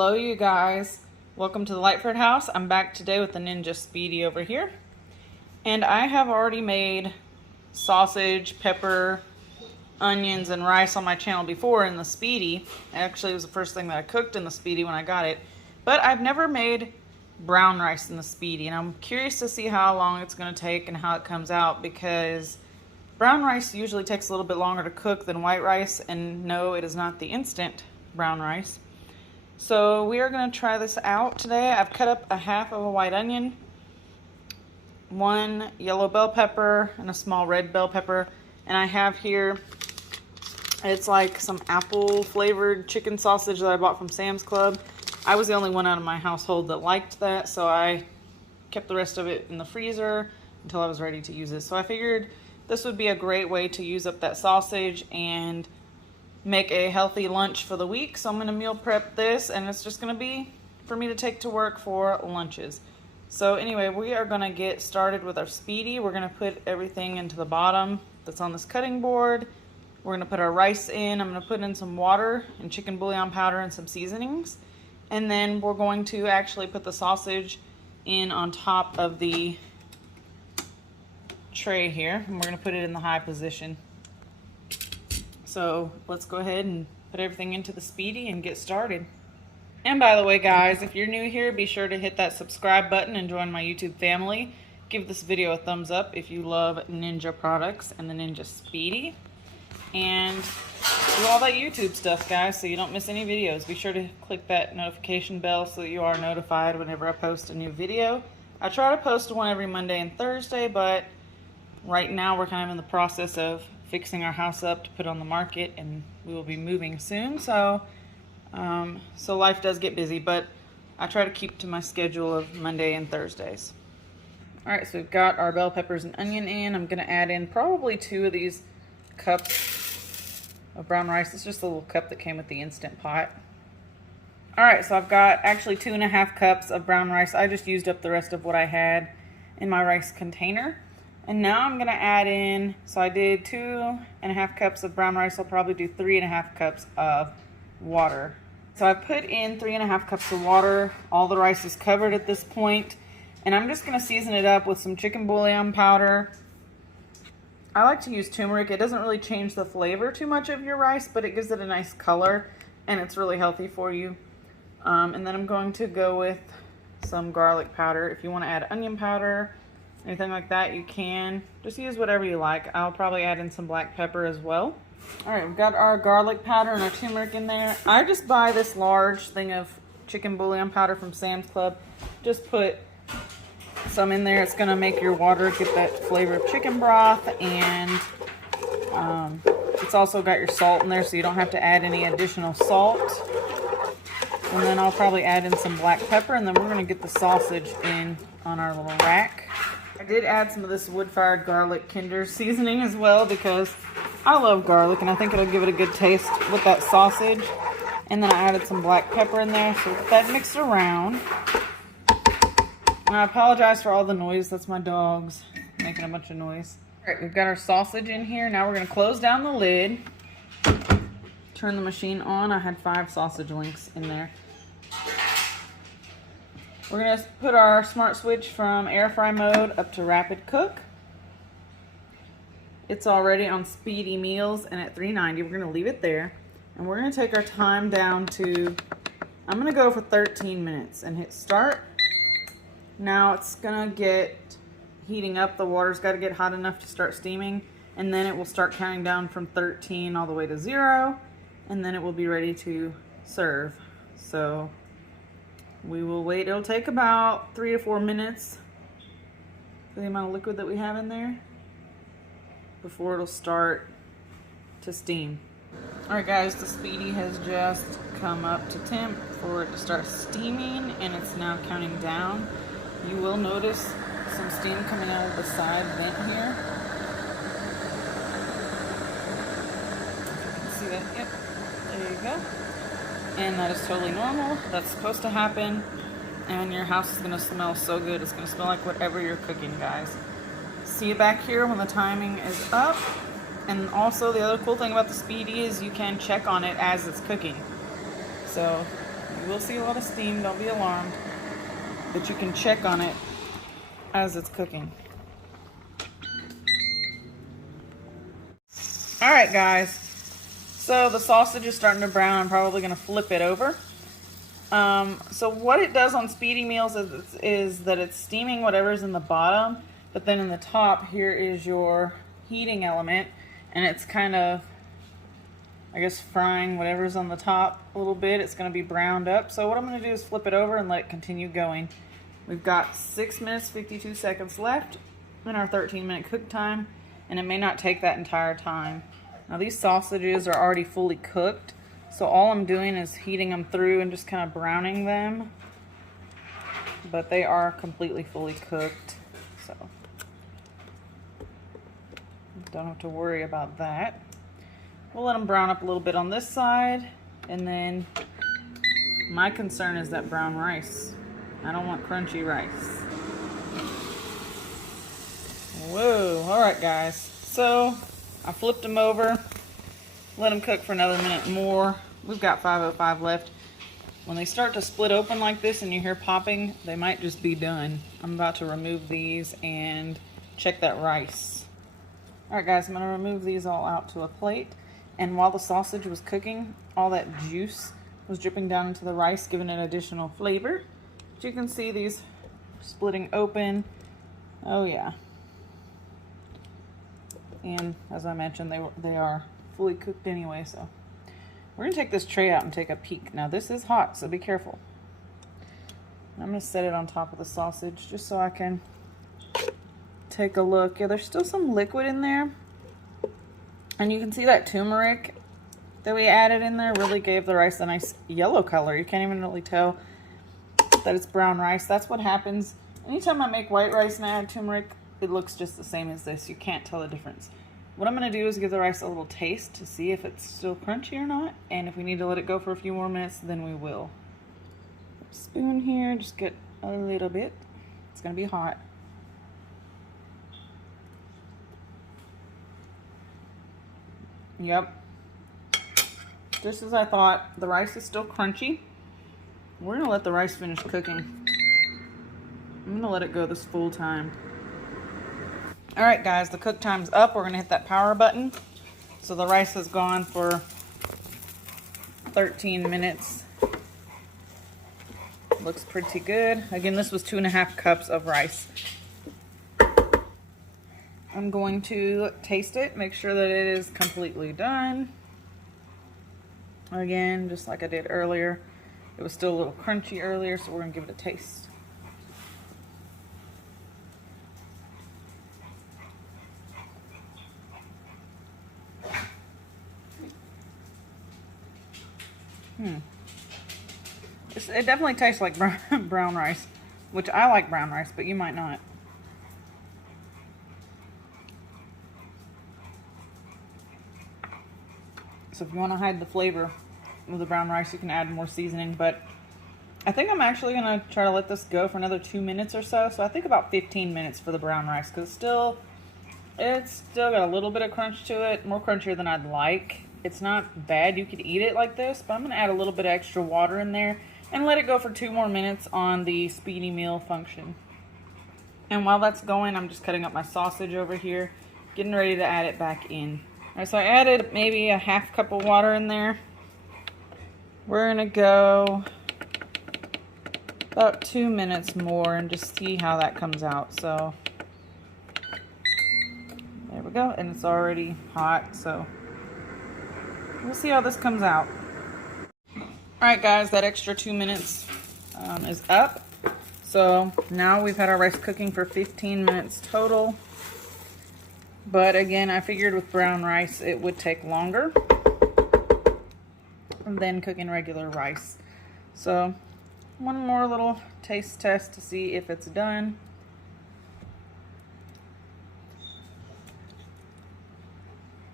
Hello you guys, welcome to the Lightford house. I'm back today with the Ninja Speedy over here, and I have already made sausage, pepper, onions, and rice on my channel before in the Speedy. Actually, it was the first thing that I cooked in the Speedy when I got it, but I've never made brown rice in the Speedy, and I'm curious to see how long it's going to take and how it comes out, because brown rice usually takes a little bit longer to cook than white rice, and no, it is not the instant brown rice. So we are going to try this out today. I've cut up a half of a white onion, one yellow bell pepper, and a small red bell pepper. And I have here, it's like some apple flavored chicken sausage that I bought from Sam's Club. I was the only one out of my household that liked that, so I kept the rest of it in the freezer until I was ready to use it. So I figured this would be a great way to use up that sausage and make a healthy lunch for the week. So I'm going to meal prep this, and it's just going to be for me to take to work for lunches. So anyway, we are going to get started with our Speedy. We're going to put everything into the bottom that's on this cutting board. We're going to put our rice in. I'm going to put in some water and chicken bouillon powder and some seasonings. And then we're going to actually put the sausage in on top of the tray here. And we're going to put it in the high position. So let's go ahead and put everything into the Speedy and get started. And by the way, guys, if you're new here, be sure to hit that subscribe button and join my YouTube family. Give this video a thumbs up if you love Ninja products and the Ninja Speedy. And do all that YouTube stuff, guys, so you don't miss any videos. Be sure to click that notification bell so that you are notified whenever I post a new video. I try to post one every Monday and Thursday, but right now we're kind of in the process of fixing our house up to put on the market, and we will be moving soon. So life does get busy, but I try to keep to my schedule of Monday and Thursdays. All right, so we've got our bell peppers and onion in. I'm gonna add in probably 2 of these cups of brown rice. It's just a little cup that came with the Instant Pot. All right, so I've got actually 2.5 cups of brown rice. I just used up the rest of what I had in my rice container. And now I'm gonna add in, so I did 2.5 cups of brown rice. I'll probably do 3.5 cups of water. So I put in 3.5 cups of water. All the rice is covered at this point. And I'm just gonna season it up with some chicken bouillon powder. I like to use turmeric. It doesn't really change the flavor too much of your rice, but it gives it a nice color, and it's really healthy for you. And then I'm going to go with some garlic powder. If you wanna add onion powder, anything like that, you can. Just use whatever you like. I'll probably add in some black pepper as well. All right, we've got our garlic powder and our turmeric in there. I just buy this large thing of chicken bouillon powder from Sam's Club. Just put some in there. It's gonna make your water get that flavor of chicken broth, and it's also got your salt in there, so you don't have to add any additional salt. And then I'll probably add in some black pepper, and then we're gonna get the sausage in on our little rack. I did add some of this wood-fired garlic Kinder seasoning as well, because I love garlic and I think it'll give it a good taste with that sausage. And then I added some black pepper in there, so get that mixed around. And I apologize for all the noise. That's my dogs making a bunch of noise. All right, we've got our sausage in here. Now we're gonna close down the lid, turn the machine on. I had 5 sausage links in there. We're gonna put our smart switch from air fry mode up to rapid cook. It's already on Speedy Meals and at 390. We're gonna leave it there. And we're gonna take our time down to, I'm gonna go for 13 minutes and hit start. Now it's gonna get heating up. The water's gotta get hot enough to start steaming, and then it will start counting down from 13 all the way to 0, and then it will be ready to serve. So we will wait. It'll take about 3 to 4 minutes for the amount of liquid that we have in there before it'll start to steam. All right, guys, the Speedy has just come up to temp for it to start steaming, and it's now counting down. You will notice some steam coming out of the side vent here. You can see that. Yep, there you go. And that is totally normal. That's supposed to happen. And your house is gonna smell so good. It's gonna smell like whatever you're cooking, guys. See you back here when the timing is up. And also the other cool thing about the Speedy is you can check on it as it's cooking. So You will see a lot of steam, don't be alarmed, but you can check on it as it's cooking. All right, guys, so the sausage is starting to brown. I'm probably gonna flip it over. So what it does on speedy meals is that it's steaming whatever's in the bottom, but then in the top here is your heating element, and it's kind of, I guess, frying whatever's on the top a little bit. It's going to be browned up. So what I'm going to do is flip it over and let it continue going. We've got 6 minutes 52 seconds left in our 13-minute cook time, and it may not take that entire time. Now these sausages are already fully cooked, so all I'm doing is heating them through and just kind of browning them, but they are completely fully cooked, so don't have to worry about that. We'll let them brown up a little bit on this side, and then my concern is that brown rice. I don't want crunchy rice. Whoa, all right guys, so I flipped them over, let them cook for another minute more. We've got 5:05 left. When they start to split open like this and you hear popping, they might just be done. I'm about to remove these and check that rice. All right guys, I'm gonna remove these all out to a plate. And while the sausage was cooking, all that juice was dripping down into the rice, giving it additional flavor. But you can see these splitting open. Oh yeah. And as I mentioned, they are fully cooked anyway, so we're gonna take this tray out and take a peek. Now this is hot, so be careful. I'm gonna set it on top of the sausage just so I can take a look. Yeah, there's still some liquid in there. And you can see that turmeric that we added in there really gave the rice a nice yellow color. You can't even really tell that it's brown rice. That's what happens. Anytime I make white rice and I add turmeric, it looks just the same as this. You can't tell the difference. What I'm going to do is give the rice a little taste to see if it's still crunchy or not. And if we need to let it go for a few more minutes, then we will. Spoon here, just get a little bit. It's going to be hot. Yep. Just as I thought, the rice is still crunchy. We're going to let the rice finish cooking. I'm going to let it go this full time. All right, guys, the cook time's up. We're going to hit that power button. So the rice has gone for 13 minutes. Looks pretty good. Again, this was 2.5 cups of rice. I'm going to taste it, make sure that it is completely done. Again, just like I did earlier, it was still a little crunchy earlier, so we're going to give it a taste. It definitely tastes like brown rice, which I like brown rice, but you might not. So if you want to hide the flavor with the brown rice, you can add more seasoning, but I think I'm actually going to try to let this go for another 2 minutes or so. So I think about 15 minutes for the brown rice, because it's still got a little bit of crunch to it, more crunchier than I'd like. It's not bad, you could eat it like this, but I'm going to add a little bit of extra water in there and let it go for 2 more minutes on the speedy meal function. And while that's going, I'm just cutting up my sausage over here, getting ready to add it back in. All right, so I added maybe a half cup of water in there. We're going to go about 2 minutes more and just see how that comes out. So there we go, and it's already hot, so we'll see how this comes out. All right, guys, that extra 2 minutes is up. So now we've had our rice cooking for 15 minutes total. But again, I figured with brown rice it would take longer than cooking regular rice. So one more little taste test to see if it's done.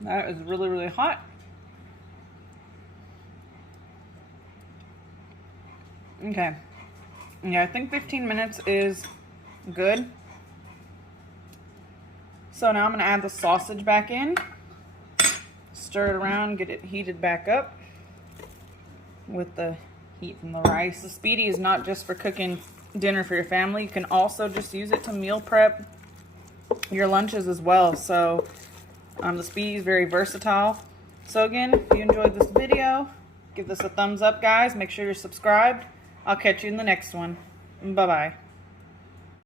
That is really, really hot. Okay. Yeah, I think 15 minutes is good. So now I'm going to add the sausage back in. Stir it around, get it heated back up with the heat from the rice. The speedi is not just for cooking dinner for your family. You can also just use it to meal prep your lunches as well. So the speedi is very versatile. So again, if you enjoyed this video, give this a thumbs up, guys. Make sure you're subscribed. I'll catch you in the next one. Bye-bye.